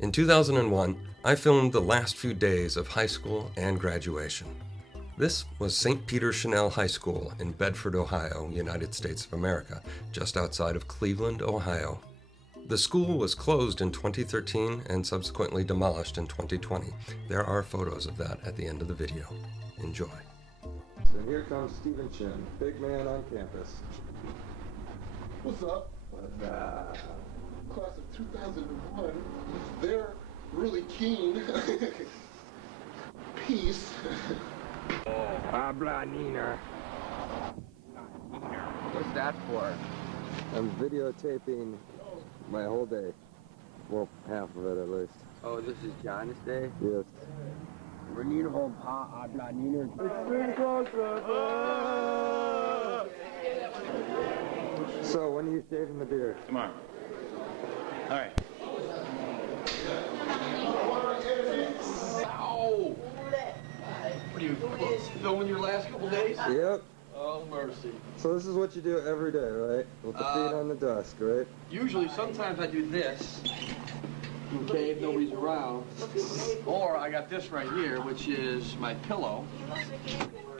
In 2001, I filmed the last few days of high school and graduation. This was St. Peter Chanel High School in Bedford, Ohio, United States of America, just outside of Cleveland, Ohio. The school was closed in 2013 and subsequently demolished in 2020. There are photos of that at the end of the video. Enjoy. And here comes Stephen Chin, big man on campus. What's up? Class of 2001, they're really keen. Peace. Habla Nina. What's that for? I'm videotaping my whole day. Well, half of it at least. Oh, this is John's day? Yes. Renino home pa habla Nina. So, when are you shaving the beard? Tomorrow. All right. Ow! What are you filming your last couple days? Yep. Oh, mercy. So this is what you do every day, right? With the feet on the desk, right? Usually, sometimes I do this. Okay, if nobody's around. Or I got this right here, which is my pillow.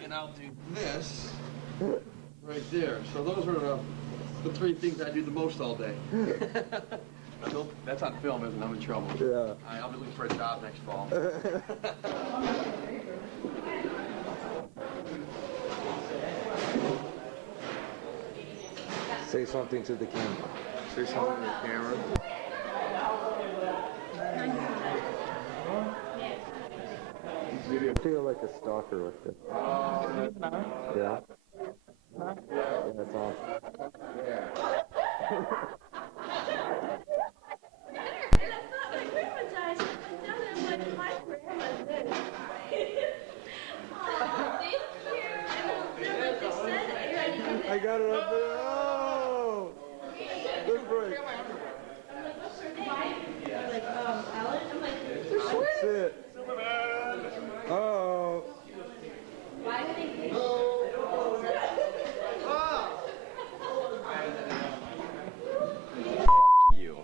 And I'll do this right there. So those are the three things I do the most all day. That's on film, isn't it? I'm in trouble. Yeah. I'll be looking for a job next fall. Say something to the camera. Say something to the camera. I feel like a stalker with it. Yeah? Yeah, it's on. I got it up there. Oh! Good break. That's it. Oh. You.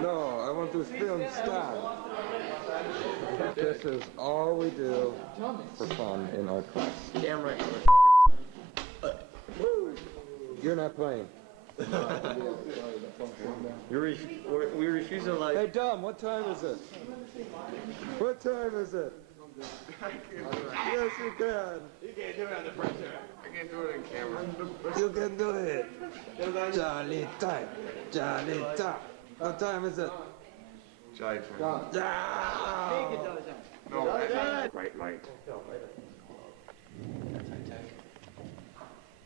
No, I want this film stopped. This is all we do for fun in our class. Camera. You're not playing. We refuse to like. Hey, Dom, what time is it? What time is it? Yes, you can. You can't do it under pressure. I can't do it on camera. You can do it. Jolly time. Jolly time. What time is it? Jolly Yeah. No, Bright light.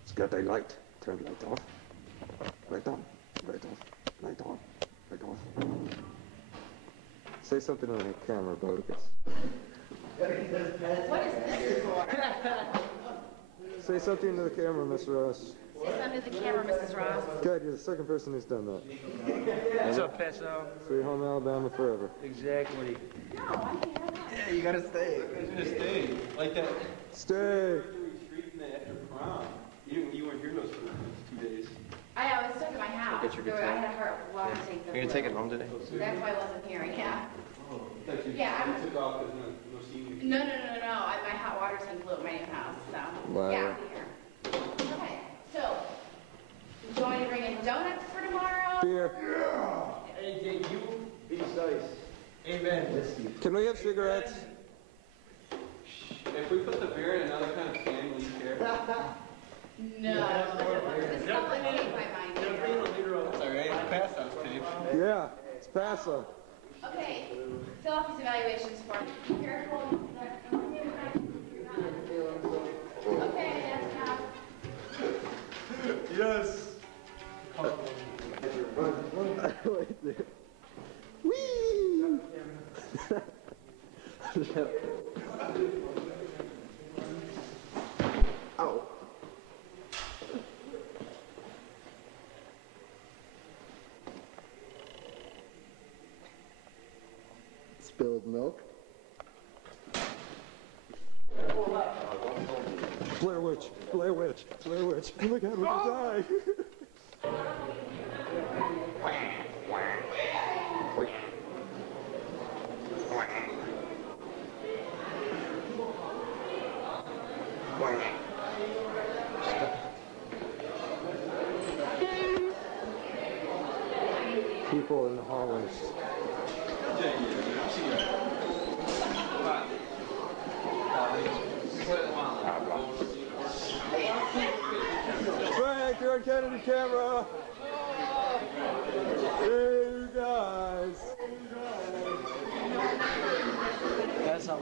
It's got a light. Turn the light off. Light on. Light off. Light on. Light off. Say something on the camera, Bogus. Say something to the camera, Miss Ross. Say something to the camera, Mrs. Ross. God, you're the second person who's done that. What's up, Peso? Sweet home Alabama forever. Exactly. Yeah, you gotta stay. You gotta stay. Like that. Stay. After prom. You weren't here those 2 days. I know, it's stuck in my house. Get your I guitar. had a hard long thing. You're gonna take it home today? That's why I wasn't here, yeah. Yeah, I'm... Took off because no senior. No. My hot water tank blew at my new house, so... Wow. Yeah, I'll be here. Okay, so... Do you want me to bring in donuts for tomorrow? Beer. AJ, you be nice. Amen. Can we have cigarettes? If we put the beer in another kind of can, will you care? No. This is not like tape my mind. That's alright, it's pass out tape. Yeah, it's Paso. Okay, fill out these evaluations for me. Careful. Okay, that's enough. Yes. Whee! Ow. Spilled milk. Blair Witch, Blair Witch, Blair Witch. Oh my God, we're gonna die. people in the hallways. Frank, you're on Kennedy camera. Hey, you guys. That's how.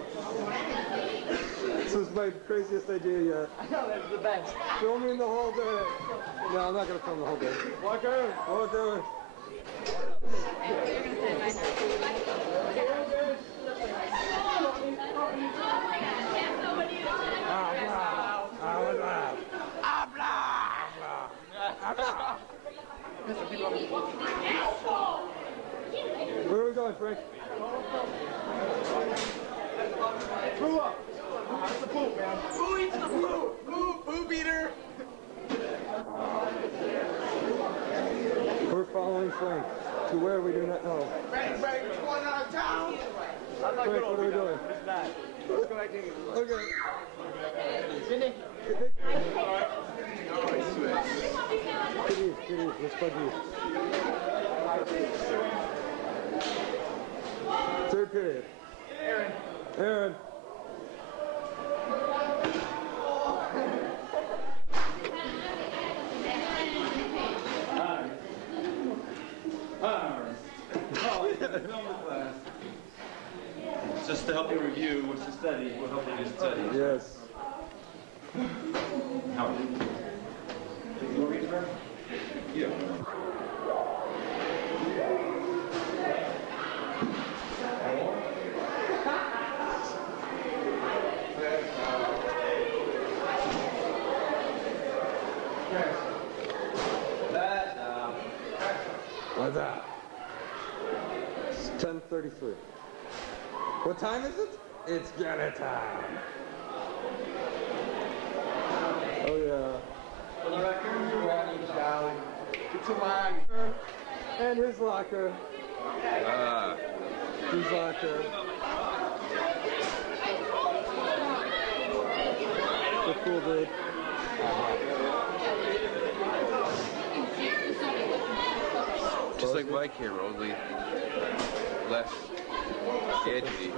This is my craziest idea yet. I know, that's the best. Filming the whole day. No, I'm not gonna film the whole day. Walk in. Walk in. Where are we going, Frank? Move up. That's the poop, man. Who eats the poop? Poop eater. We're following Frank to where we do not know. Frank, we're going out of town. Frank, what are we doing? It's not. Let's go back in. Okay. Sydney. Kitties, let's bug you. Third period. Aaron. Just to help you review what you studied, we'll help you just study. Yes. How are you? You want to read her? Yeah. What's that? It's 10:33. What time is it? It's dinner time. Oh yeah. For the record, you're walking down to mine. And his locker. His locker. The cool dude. Just like my camera, only less edgy.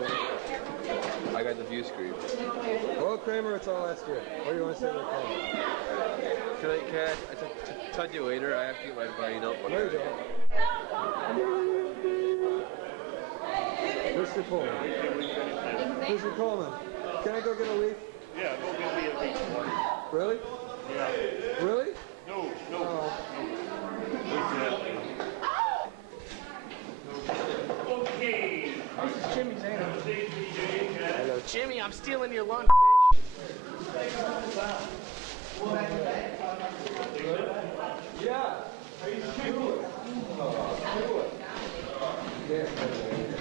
I got the view screen. Well, Kramer, it's all last year. What do you want to say to Kramer? Can I tell you later? I have to get my body notebook. There you go. Mr. Coleman. Mr. Coleman, can I go get a leaf? Yeah, go get me a leaf. Really? Yeah. Really? No. Oh. Okay. Jimmy's in. Hello. Jimmy, I'm stealing your lunch, Yeah.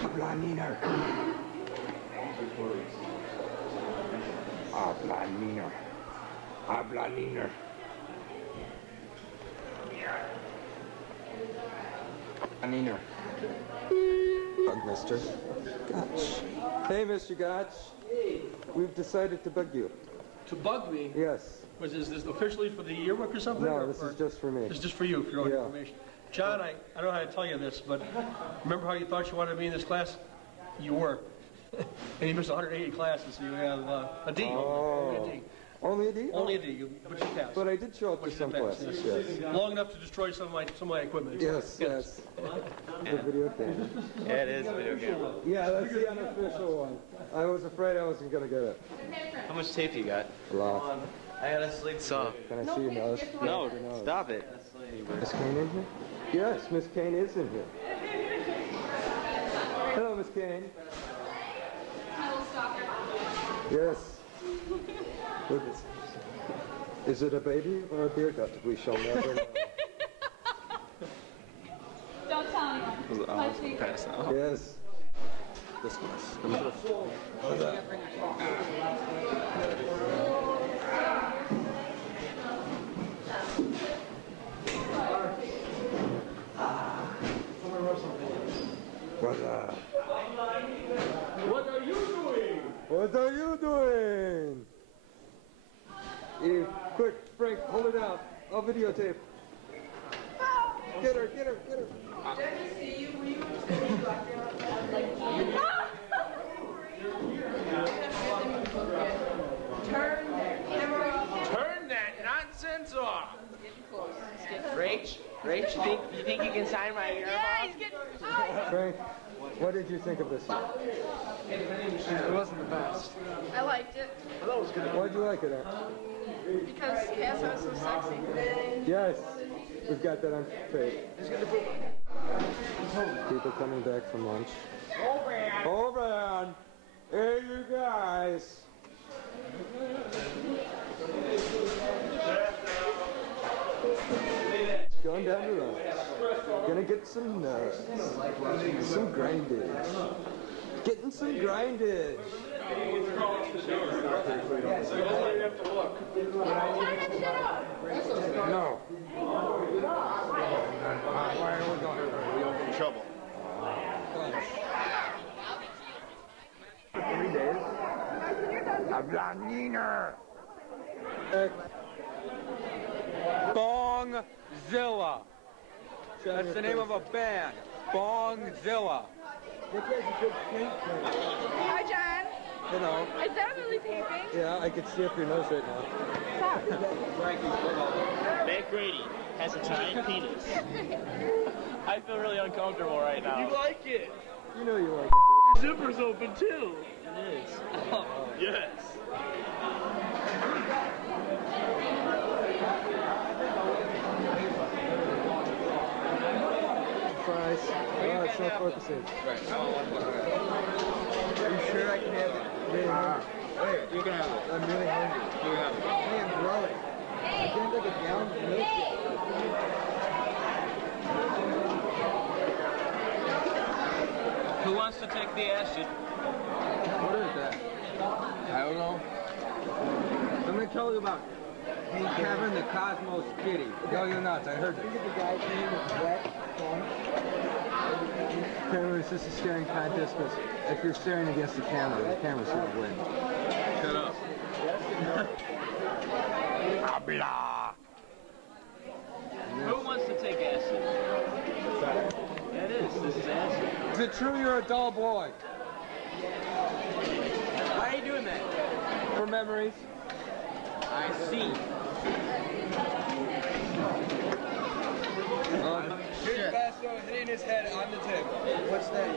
Habla Niner. Habla Niner. Habla Niner. Niner. Bug Mr. Gotch. Hey, Mr. Gotch. We've decided to bug you. To bug me? Yes. Was this officially for the yearbook or something? No, this is just for me. It's just for you, for your own Yeah. information. John, I don't know how to tell you this, but remember how you thought you wanted to be in this class? You were. And you missed 180 classes, so you have a D. Only a D. Only a D? Only a D, but you passed. But I did show up But to you some did pass, classes, yes. yes. Long enough to destroy some of my equipment. Yes, yes. The video game. Yeah, it is a video game. Yeah, that's the unofficial one. I was afraid I wasn't going to get it. How much tape do you got? A lot. I gotta sleep some. Can I see your nose? No, Your nose. stop it. Miss Kane in here? Yes, Miss Kane is in here. Hello, Miss Kane. Yes. Look, is it a baby or a beer gut? We shall never know. Don't tell anyone. My secret. Pass out. Yes. This one. What's that? What's that? What are you doing? What are you doing? Quick, Frank, hold it out. I'll videotape. Get her, get her, get her. Turn that nonsense off. Rach, you think you can sign my ear Yeah, he's getting. Oh, Frank, what did you think of this year? It wasn't the best. I liked it Why'd you like it, Aunt? because Casa was so sexy. Yes, we've got that on tape. People coming back from lunch. Hold on. Hey, you guys. Going down to lunch. Gonna get some some grindage. Getting some grindage. No. Why are we going? We're in trouble. 3 days. Hablaniner. Bongzilla. That's the name of a band. Bongzilla. Hi, John. You know, Is that really taping? yeah, I could see up your nose right now. Stop. Matt Grady has a giant penis. I feel really uncomfortable right now. You like it? You know you like it. Your zipper's open too. It is. Yes. Fries. Oh, it's not focusing. Are you sure I can have it? Really hungry. Wait, you can have it. I'm really hungry. You can have it. Hey, I'm growing. I can't take a gallon of milk. Who wants to take the acid? What is that? I don't know. Let me tell you about Kevin the Cosmos Kitty. Yo, you're nuts. I heard it. Camera, this is a staring contest because if you're staring against the camera's going to win. Shut up. Who wants to take acid? Yeah, it is. This is acid. Is it true you're a dull boy? Why are you doing that? For memories. I see. Here's Basso hitting his head on the table. What's that?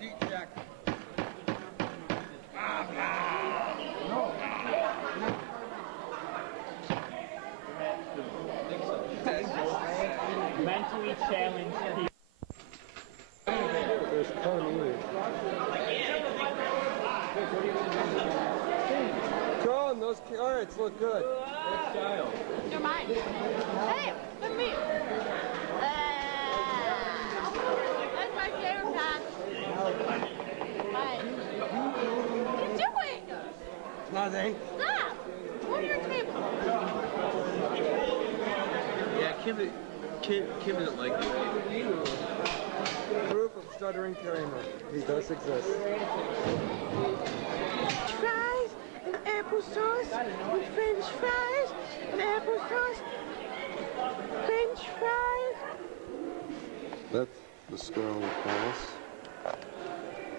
Sheet jacket. Mentally challenged people. There's Connie. John, those carrots look good. They're mine. Hey, look at me. That's my favorite pack. Mine. What are you doing? Nothing. Stop. Go to your table. Yeah, Kim doesn't like you. Proof of stuttering Kramer. He does exist. Fries and applesauce and French fries and applesauce. French fries. That's the squirrel with balls.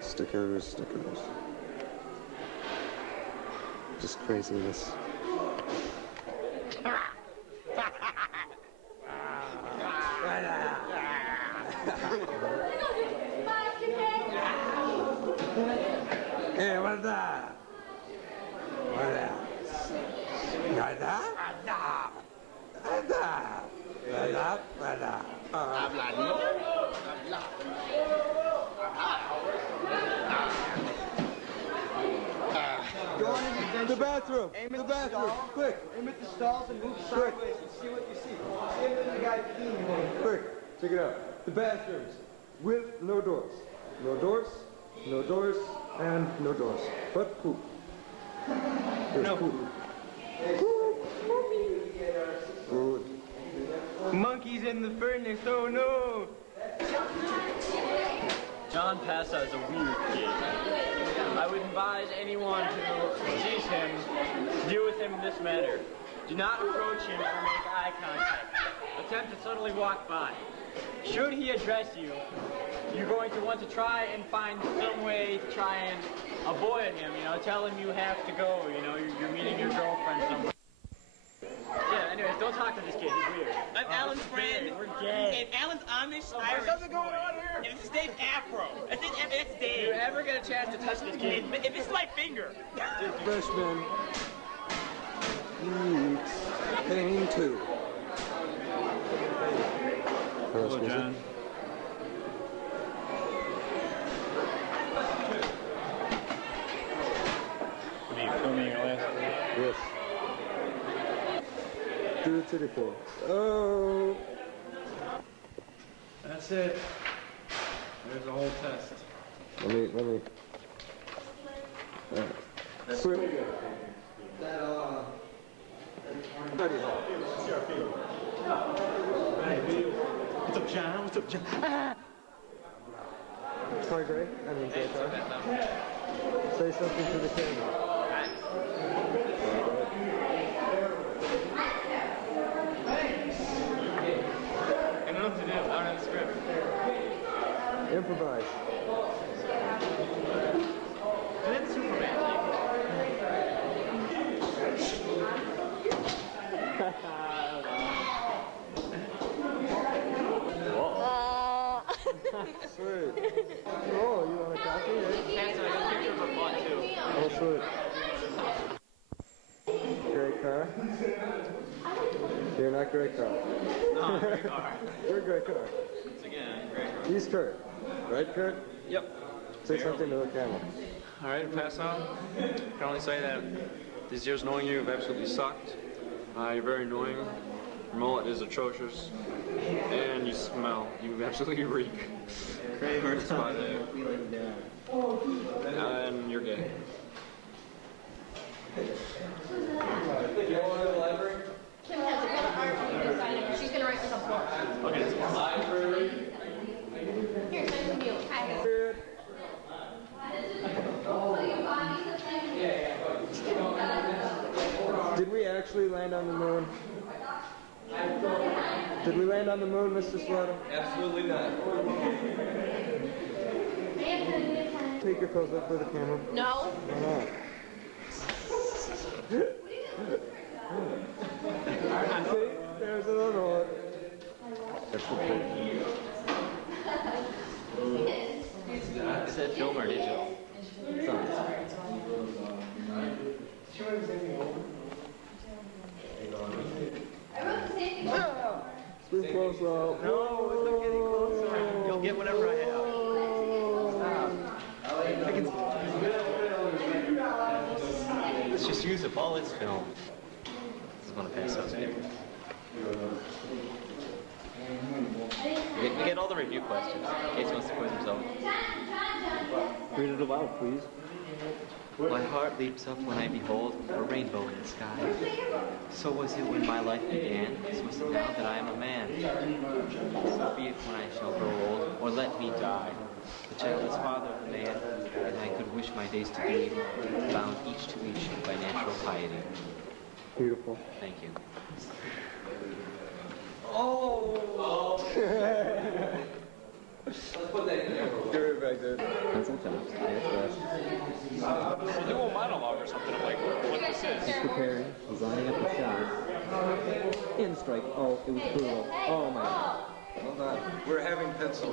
Stickers, stickers. Just craziness. Hey, what's that? What's that? What's that? What's that? The bathroom! The bathroom! Quick! Aim at the stalls and move sideways and see what you see. See if there's a guy peeing. Quick! Check it out. The bathrooms with no doors. No doors, no doors, and no doors. But poop. There's poop. Good. Monkeys in the furnace, oh no! John Passa is a weird kid. I would advise anyone who sees him to deal with him in this manner. Do not approach him or make eye contact. attempt to suddenly walk by. Should he address you, you're going to want to try and find some way to try and avoid him, you know, tell him you have to go, you know, you're meeting your girlfriend somewhere. Yeah, anyways, don't talk to this kid, he's weird. I'm Alan's friend. We're gay. And Alan's Amish Irish. There's something going on here. And this is Dave Afro. That's If Dave. you ever get a chance to touch this kid, If this is my finger. Freshman needs pain too. Hello, John. What are you filming your last week? Yes. Do it to the core. Oh. That's it. There's a whole test. Let me. Swim. Study hall. What's up, John? What's up, John? Hi, Gray. I mean, Gray. Say something to the camera. I don't know what to do, I don't have the script. Improvise. That's Superman. Sweet. Oh, you want a copy? That's a picture of her butt, too. Oh, sweet. Great car. You're not great car. No, great car. You're a great car. Once again, great car. He's Kurt. Right, Kurt? Yep. Say something to the camera. All right, pass on. I can only say that these years knowing you have absolutely sucked. You're very annoying. Your mullet is atrocious. And you smell. You absolutely reek. Hard to spot it. And you're gay. Kim has a good art design. She's gonna write this up for us. Okay, that's Here, send it to you. Did we actually land on the moon? Did we land on the moon, Mr. Slaughter? Absolutely not. Take your clothes up for the camera. No. Why not? See? There's another one. That's the thing. Is that film or digital? Speak close, though. No, it's not getting closer. You'll get whatever I have. Let's just use up all its film. This is one of Pascal's favorites. We get all the review questions. Case wants to quiz himself. Read it aloud, please. My heart leaps up when I behold a rainbow in the sky. So was it when my life began, so is it now that I am a man. So be it when I shall grow old, or let me die. The child is father of the man, and I could wish my days to be bound each to each by natural piety. Beautiful. Thank you. Oh! Let's put that in there. Give it back there. Pencil chops. Yes, We'll do a monologue or something of like what this is. He's preparing. He's lining up the shot. In strike. Oh, it was brutal. Oh my God. Hold on. We're having pencil.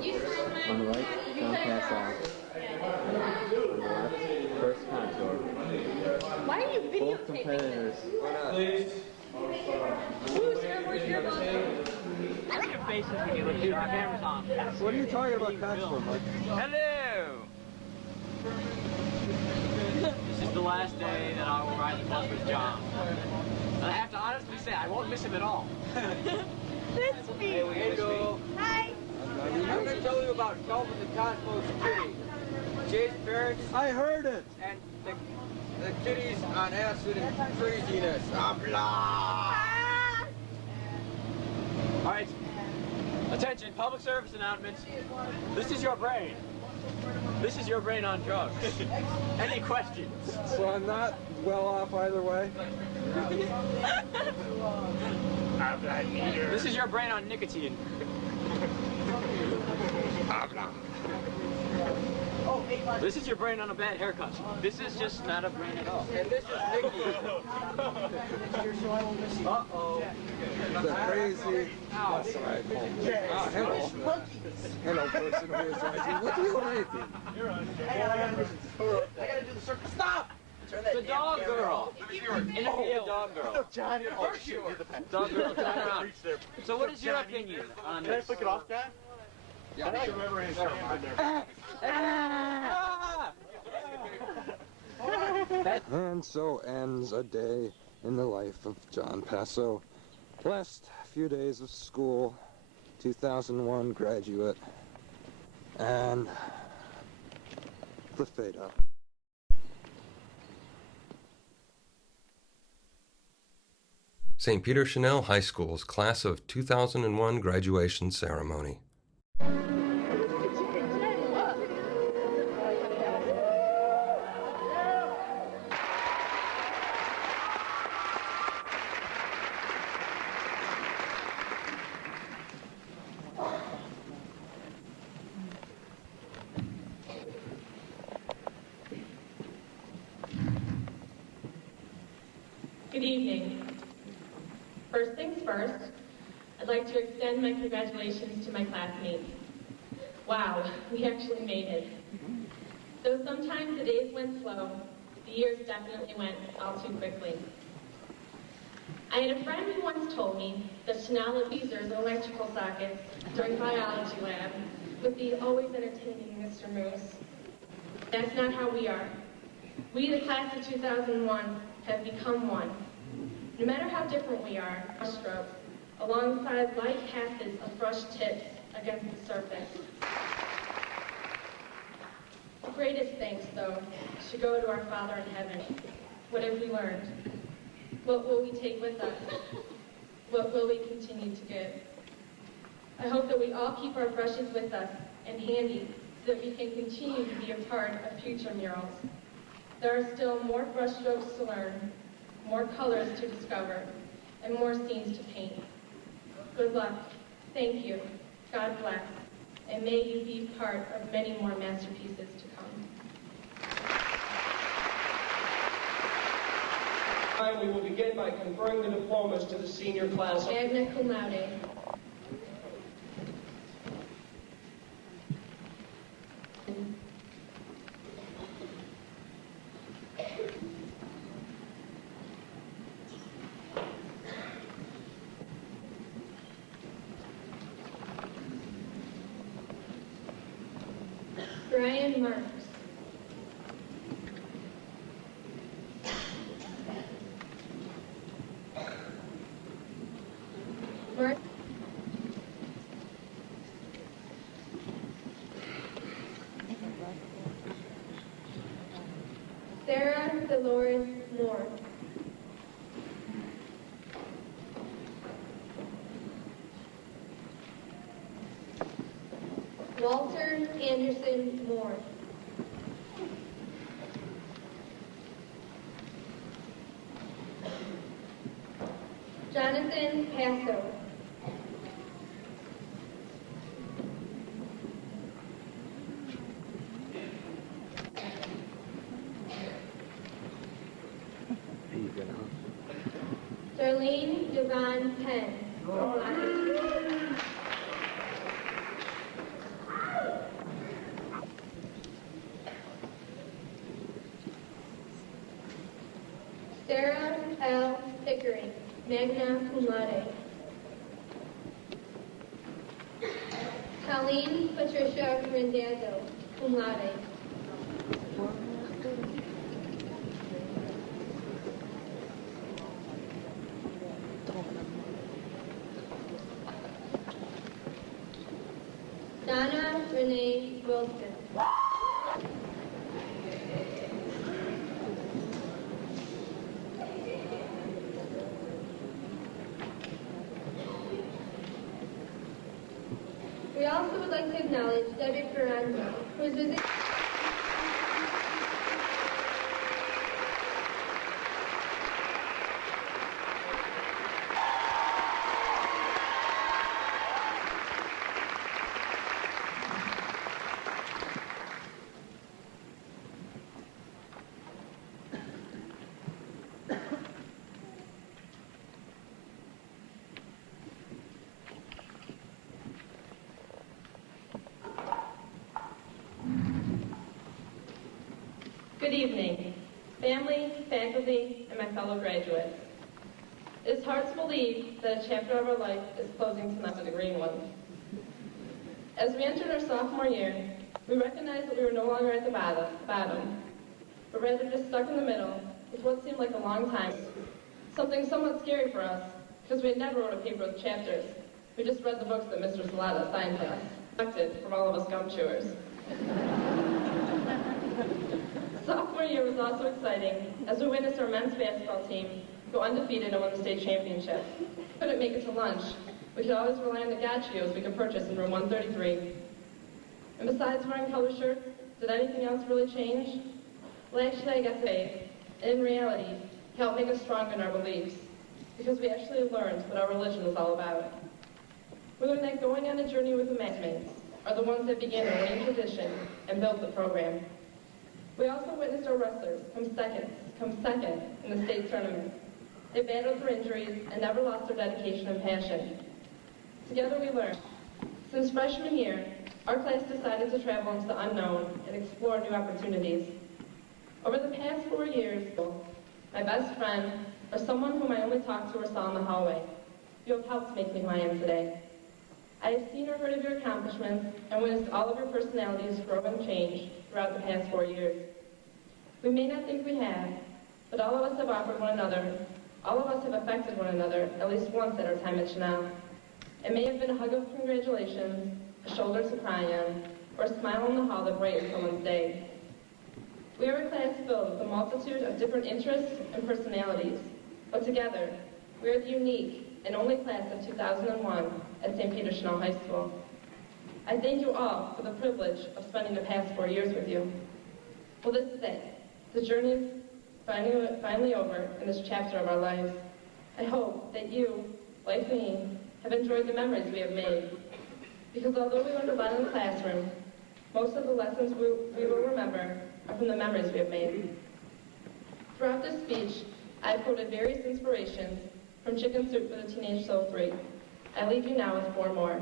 On the right, John Pascal. On the left, first contour. Why are you Both videotaping competitors. Why not? Where's your phone? I like your faces when you look at your cameras on. What are you talking about cops for, Mike? Hello! This is the last day that I will ride the bus with John. And I have to honestly say, I won't miss him at all. That's sweet. Hey, you go. Hi. I'm going to tell you about Calvin the Cosmos Kitty. Jay's parents I heard it. and the kitties on acid and craziness. Blah. All right. Attention, public service announcements. This is your brain. This is your brain on drugs. Any questions? So I'm not well off either way? This is your brain on nicotine. This is your brain on a bad haircut. This is just not a brain at all. And this is Nicky. Uh-oh. The crazy... Oh, sorry. Hello. Hello, person who is writing. What are you writing? I gotta do the circle. Stop! The dog girl. Interview the dog girl. No, John, you're the best. Dog girl, turn around. So what is your opinion on Can I this? flick it off, John? Yeah, I don't remember his name in there. And so ends a day in the life of John Passo. Last few days of school, 2001 graduate, and the fade out. St. Peter Chanel High School's Class of 2001 graduation ceremony. Good evening. First things first, I'd like to extend my congratulations to my classmates. Wow, we actually made it. Though sometimes the days went slow, the years definitely went all too quickly. I had a friend who once told me that Chanel lasers and electrical sockets during biology lab with the always entertaining Mr. Moose. That's not how we are. We, the class of 2001, have become one. No matter how different we are, strokes, alongside light passes of brushed tips against the surface. The greatest thanks, though, should go to our Father in heaven. What have we learned? What will we take with us? What will we continue to give? I hope that we all keep our brushes with us and handy so that we can continue to be a part of future murals. There are still more brushstrokes to learn, more colors to discover, and more scenes to paint. Good luck. Thank you. God bless. And may you be part of many more masterpieces to come. We will begin by conferring the diplomas to the senior class. Magna cum laude. Brian Marks. Mark. Sarah Dolores Moore. Walter Anderson Moore. Jonathan Passo. Darlene Devon Penn. Sarah L. Pickering, magna cum laude. Colleen Patricia Randazzo, cum laude. Donna Renee Wilson. We also would like to acknowledge Debbie Ferranzo, who is visiting. Good evening, family, faculty, and my fellow graduates. It is hard to believe that a chapter of our life is closing tonight with a green one. As we entered our sophomore year, we recognized that we were no longer at the bottom, but rather just stuck in the middle with what seemed like a long time. Something somewhat scary for us, because we had never wrote a paper with chapters. We just read the books that Mr. Salata signed for us, selected from all of us gum chewers. Sophomore year was also exciting as we witnessed our men's basketball team go undefeated and win the state championship. Couldn't make it to lunch. We could always rely on the gachos we could purchase in room 133. And besides wearing color shirts, did anything else really change? Well, actually, I guess it did. And in reality, it helped make us stronger in our beliefs, because we actually learned what our religion was all about. We learned that going on a journey with the mates are the ones that began a winning tradition and built the program. We also witnessed our wrestlers come second in the state tournament. They battled through injuries and never lost their dedication and passion. Together we learned. Since freshman year, our class decided to travel into the unknown and explore new opportunities. Over the past 4 years, my best friend, or someone whom I only talked to or saw in the hallway, you have helped make me who I am today. I have seen or heard of your accomplishments and witnessed all of your personalities grow and change throughout the past 4 years. We may not think we have, but all of us have offered one another. All of us have affected one another at least once at our time at Chanel. It may have been a hug of congratulations, a shoulder to cry on, or a smile in the hall that brightened someone's day. We are a class filled with a multitude of different interests and personalities, but together, we are the unique and only class of 2001 at St. Peter Chanel High School. I thank you all for the privilege of spending the past 4 years with you. Well, this is it. The journey is finally over in this chapter of our lives. I hope that you, like me, have enjoyed the memories we have made. Because although we learned a lot in the classroom, most of the lessons we will remember are from the memories we have made. Throughout this speech, I have quoted various inspirations from Chicken Soup for the Teenage Soul 3. I leave you now with 4 more.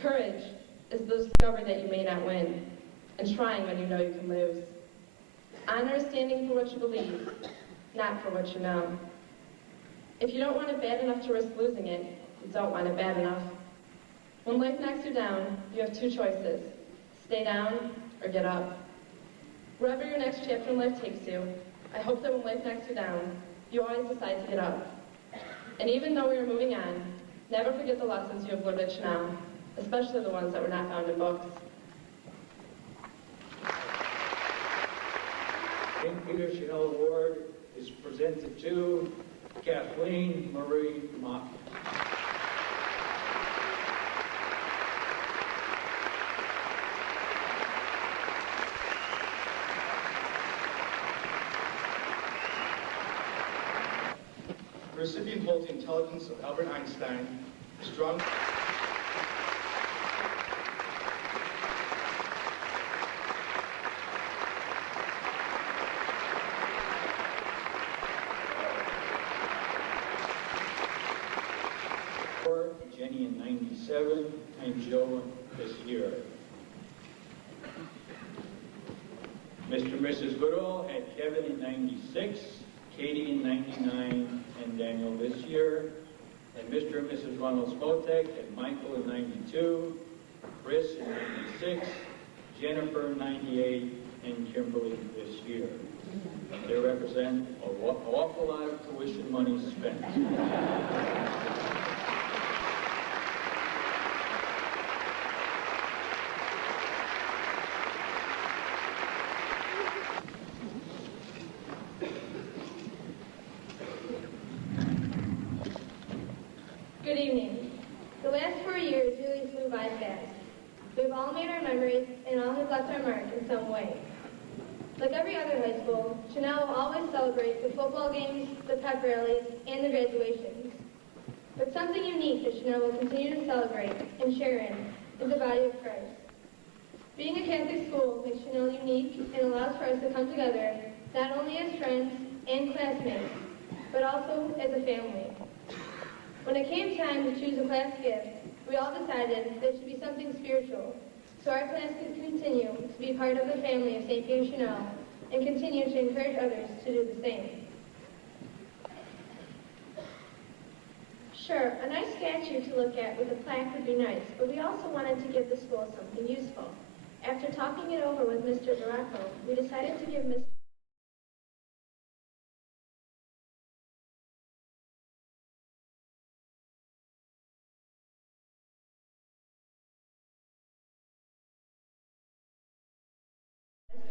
Courage is the discovery that you may not win, and trying when you know you can lose. Honor is standing for what you believe, not for what you know. If you don't want it bad enough to risk losing it, you don't want it bad enough. When life knocks you down, you have 2 choices: stay down or get up. Wherever your next chapter in life takes you, I hope that when life knocks you down, you always decide to get up. And even though we are moving on, never forget the lessons you have learned at Chanel, especially the ones that were not found in books. St. Peter Chanel Award is presented to Kathleen Marie Mott. The recipient holds the intelligence of Albert Einstein, strong... Jenny in 97, and Joe this year. Mr. and Mrs. Goodall had Kevin in 96, Katie in 99, and Daniel this year. And Mr. and Mrs. Ronald Smotek had Michael in 92, Chris in 96, Jennifer in 98, and Kimberly this year. They represent an awful lot of tuition money spent. Good evening. The last 4 years really flew by fast. We've all made our memories and all have left our mark in some way. Like every other high school, Chanel will always celebrate the football games, the pep rallies, and the graduations. But something unique that Chanel will continue to celebrate and share in is the body of Christ. Being a Catholic school makes Chanel unique and allows for us to come together not only as friends and classmates, but also as a family. When it came time to choose a class gift, we all decided that it should be something spiritual, so our class could continue to be part of the family of St. Peter Chanel and continue to encourage others to do the same. Sure, a nice statue to look at with a plaque would be nice, but we also wanted to give the school something useful. After talking it over with Mr. Baracco, we decided to give Mr.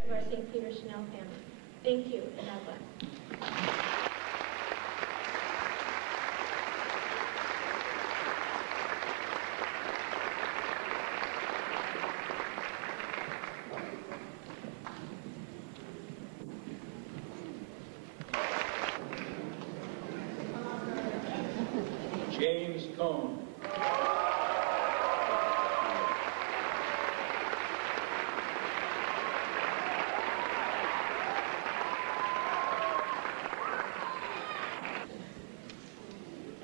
of our St. Peter Chanel family. Thank you, and God bless. James Cone.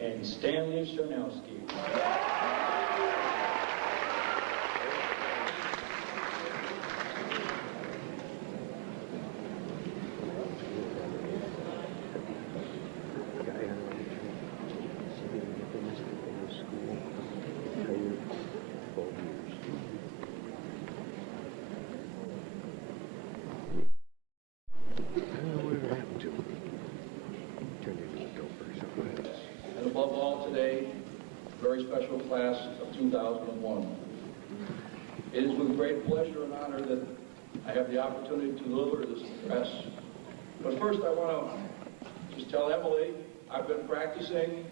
And Stanley Chernowski. And above all today, a very special class of 2001. It is with great pleasure and honor that I have the opportunity to deliver this address. But first I want to just tell Emily, I've been practicing,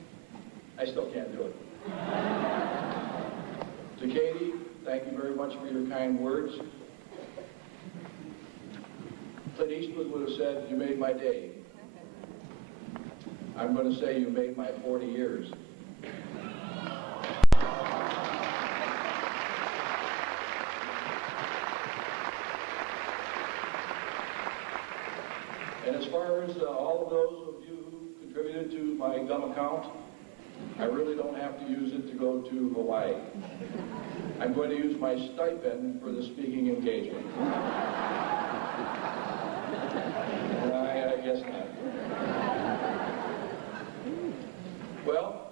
I still can't do it. To Katie, thank you very much for your kind words. Clint Eastwood would have said, you made my day. I'm going to say you made my 40 years. And as far as all of those of you who contributed to my gum account, I really don't have to use it to go to Hawaii. I'm going to use my stipend for the speaking engagement. I guess not. Well,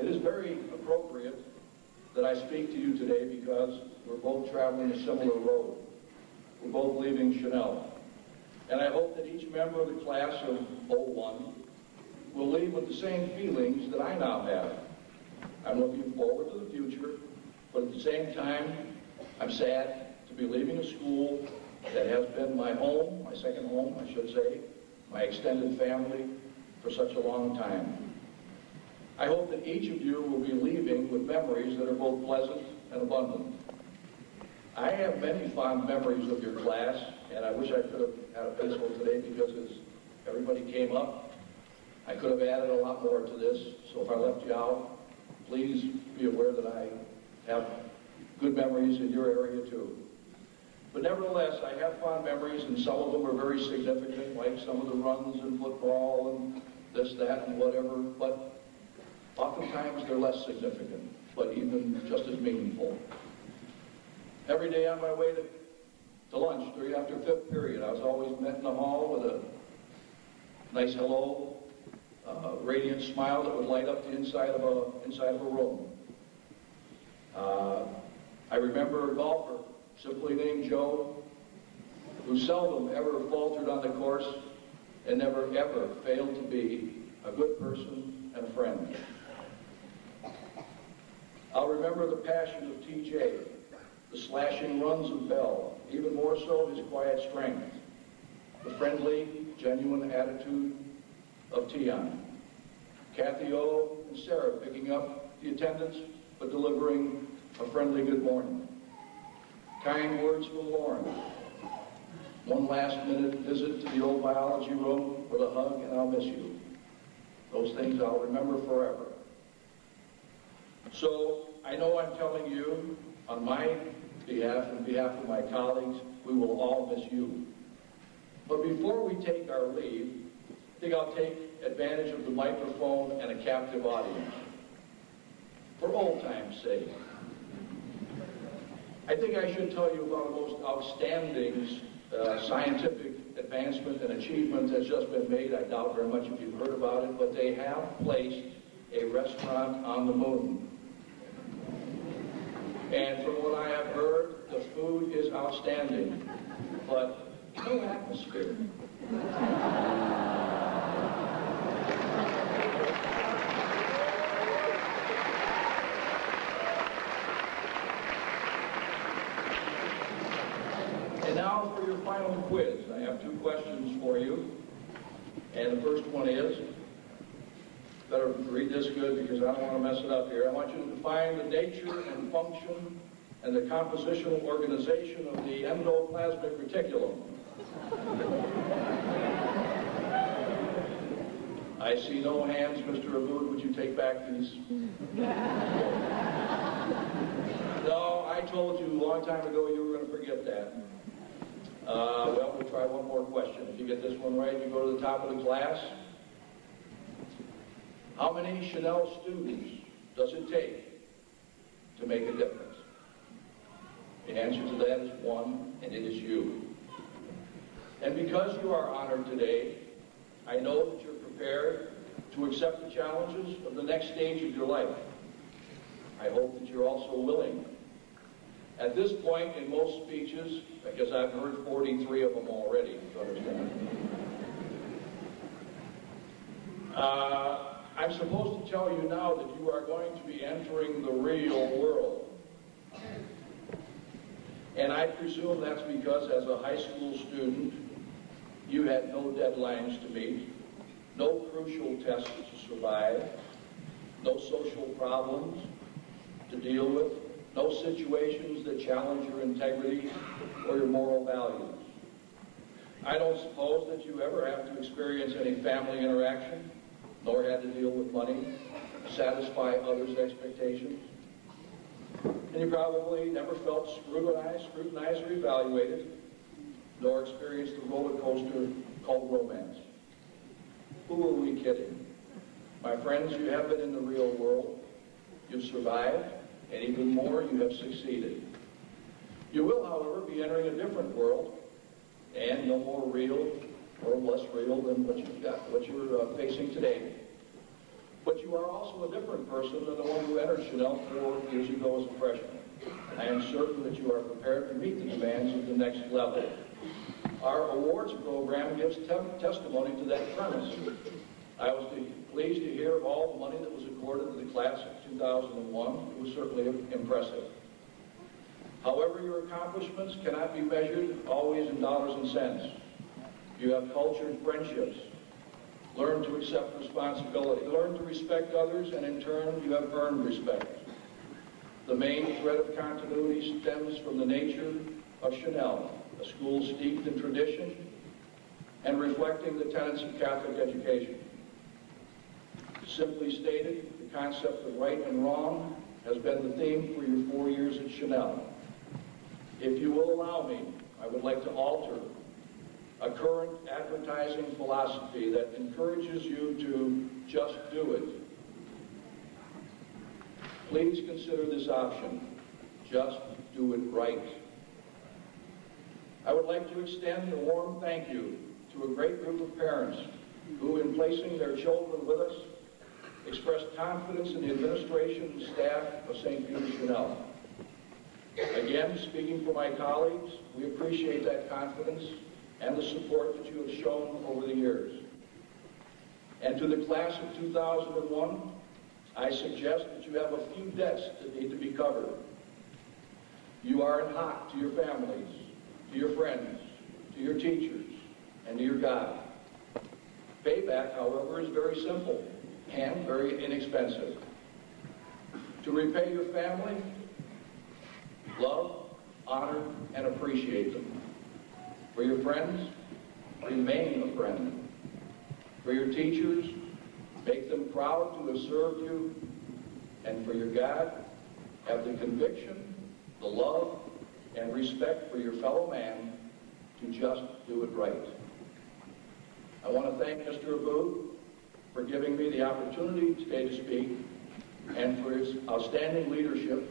it is very appropriate that I speak to you today because we're both traveling a similar road. We're both leaving Chanel. And I hope that each member of the class of 01 will leave with the same feelings that I now have. I'm looking forward to the future, but at the same time, I'm sad to be leaving a school that has been my home, my second home, I should say, my extended family for such a long time. I hope that each of you will be leaving with memories that are both pleasant and abundant. I have many fond memories of your class, and I wish I could have had a pencil today because as everybody came up, I could have added a lot more to this. So if I left you out, please be aware that I have good memories in your area too. But nevertheless, I have fond memories, and some of them are very significant, like some of the runs in football and this, that, and whatever. But oftentimes they're less significant, but even just as meaningful. Every day on my way to lunch, after fifth period, I was always met in the hall with a nice hello, radiant smile that would light up the inside of a room. I remember a golfer, simply named Joe, who seldom ever faltered on the course and never ever failed to be a good person and a friend. I'll remember the passion of TJ, the slashing runs of Bell, even more so his quiet strength, the friendly, genuine attitude of Tion, Kathy O and Sarah picking up the attendance but delivering a friendly good morning, kind words from Lauren, one last-minute visit to the old biology room with a hug and I'll miss you. Those things I'll remember forever. So I know I'm telling you, on my behalf and behalf of my colleagues, we will all miss you. But before we take our leave, I think I'll take advantage of the microphone and a captive audience. For old time's sake, I think I should tell you about the most outstanding scientific advance advancement and achievement has just been made. I doubt very much if you've heard about it, but they have placed a restaurant on the moon. And from what I have heard, the food is outstanding, but no atmosphere. And now for your final quiz. I have 2 questions for you. And the first one is, better read this good because I don't want to mess it up here. I want you to define the nature and function and the compositional organization of the endoplasmic reticulum. I see no hands, Mr. Abood. Would you take back these? No, I told you a long time ago you were going to forget that. Well, we'll try one more question. If you get this one right, you go to the top of the class. How many Chanel students does it take to make a difference? The answer to that is 1, and it is you. And because you are honored today, I know that you're prepared to accept the challenges of the next stage of your life. I hope that you're also willing. At this point in most speeches, because I've heard 43 of them already, you understand? I'm supposed to tell you now that you are going to be entering the real world. And I presume that's because as a high school student, you had no deadlines to meet, no crucial tests to survive, no social problems to deal with, no situations that challenge your integrity or your moral values. I don't suppose that you ever have to experience any family interaction, nor had to deal with money, satisfy others' expectations. And you probably never felt scrutinized or evaluated, nor experienced the roller coaster called romance. Who are we kidding? My friends, you have been in the real world. You've survived, and even more, you have succeeded. You will, however, be entering a different world, and no more real or less real than what you're facing today. But you are also a different person than the one who entered Chanel 4 years ago as a freshman. I am certain that you are prepared to meet the demands of the next level. Our awards program gives testimony to that premise. I was pleased to hear of all the money that was accorded to the class of 2001. It was certainly impressive. However, your accomplishments cannot be measured always in dollars and cents. You have cultured friendships, learned to accept responsibility, learned to respect others, and in turn, you have earned respect. The main thread of continuity stems from the nature of Chanel, a school steeped in tradition and reflecting the tenets of Catholic education. Simply stated, the concept of right and wrong has been the theme for your 4 years at Chanel. If you will allow me, I would like to alter a current advertising philosophy that encourages you to just do it. Please consider this option. Just do it right. I would like to extend a warm thank you to a great group of parents who, in placing their children with us, expressed confidence in the administration and staff of St. Peter Chanel. Again, speaking for my colleagues, we appreciate that confidence and the support that you have shown over the years. And to the class of 2001, I suggest that you have a few debts that need to be covered. You are in hock to your families, to your friends, to your teachers, and to your God. Payback, however, is very simple and very inexpensive. To repay your family, love, honor, and appreciate them. For your friends, remain a friend. For your teachers, make them proud to have served you. And for your God, have the conviction, the love, and respect for your fellow man to just do it right. I want to thank Mr. Abood for giving me the opportunity today to speak and for his outstanding leadership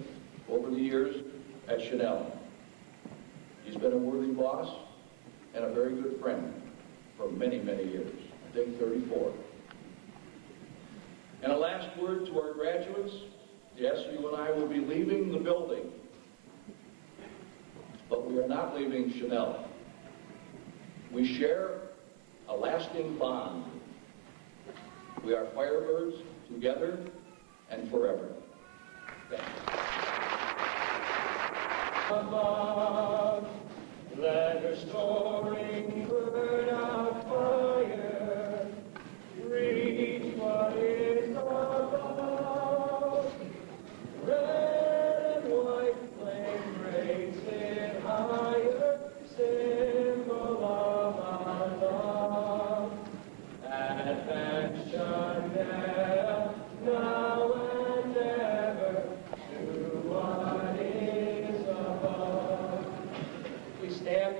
over the years at Chanel. He's been a worthy boss and a very good friend. for many, many years. I think 34. And a last word to our graduates. Yes, you and I will be leaving the building, but we are not leaving Chanel. We share a lasting bond. We are Firebirds together and forever. Thank you. Let her story burn out fire, reach what is above. Red and white flame breaks it higher, symbol of our love. Attention now and ever to what is above. Please stand.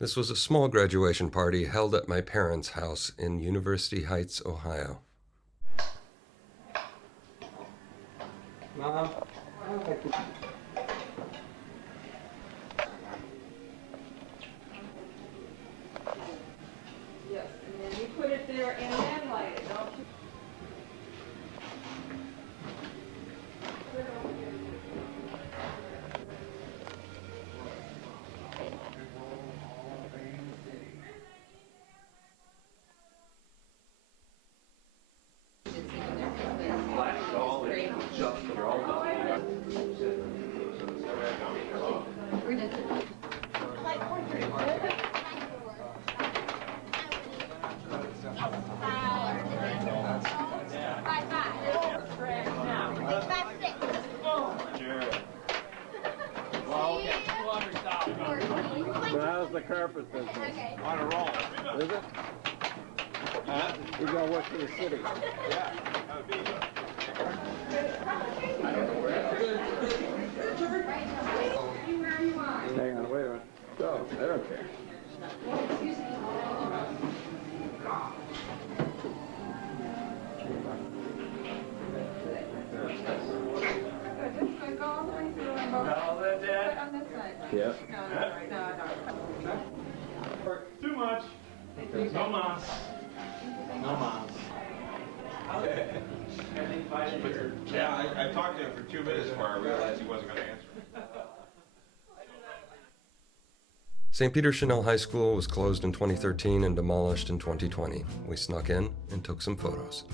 This was a small graduation party held at my parents' house in University Heights, Ohio. Mom, Yes, and then you put it there and then light it, don't you? So how's the carpet business? On a roll. Is it? Huh? We gotta work for the city. Yeah, that would be Hang on, wait a minute. Oh, I don't care. Yep. too much. No mas. No mas. Yeah, I talked to him for 2 minutes before I realized he wasn't going to answer. St. Peter Chanel High School was closed in 2013 and demolished in 2020. We snuck in and took some photos.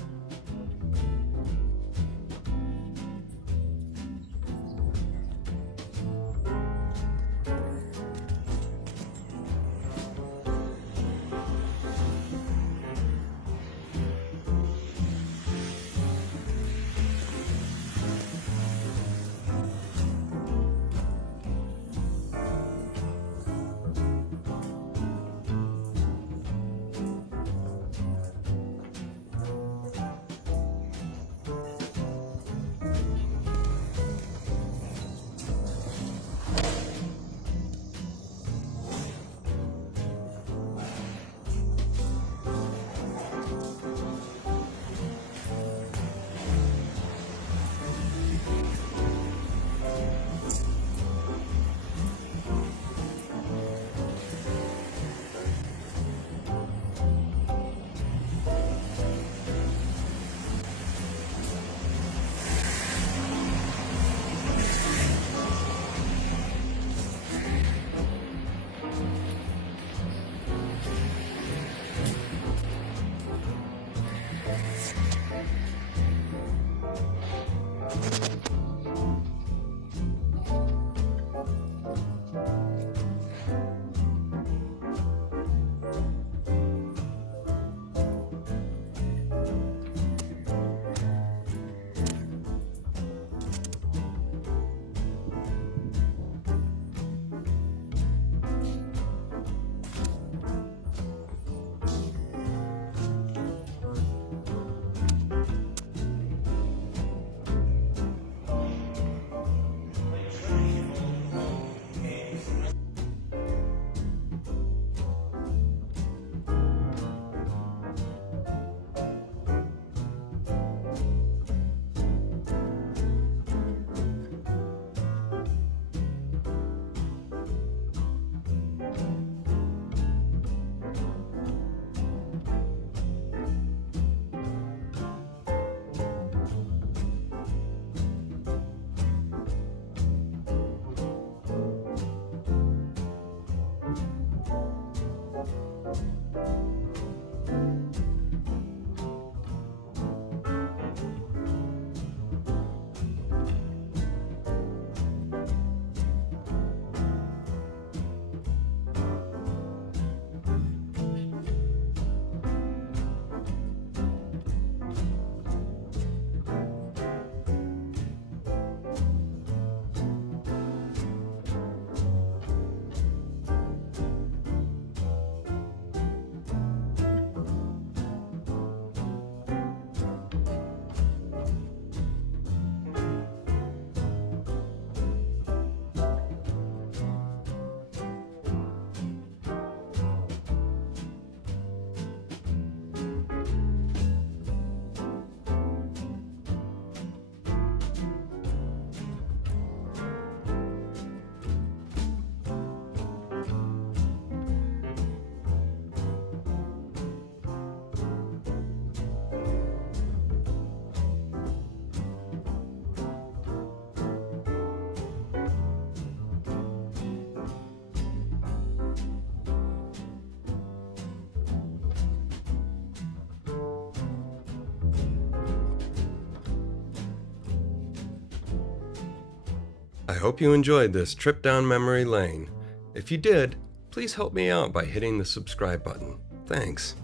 I hope you enjoyed this trip down memory lane. If you did, please help me out by hitting the subscribe button. Thanks.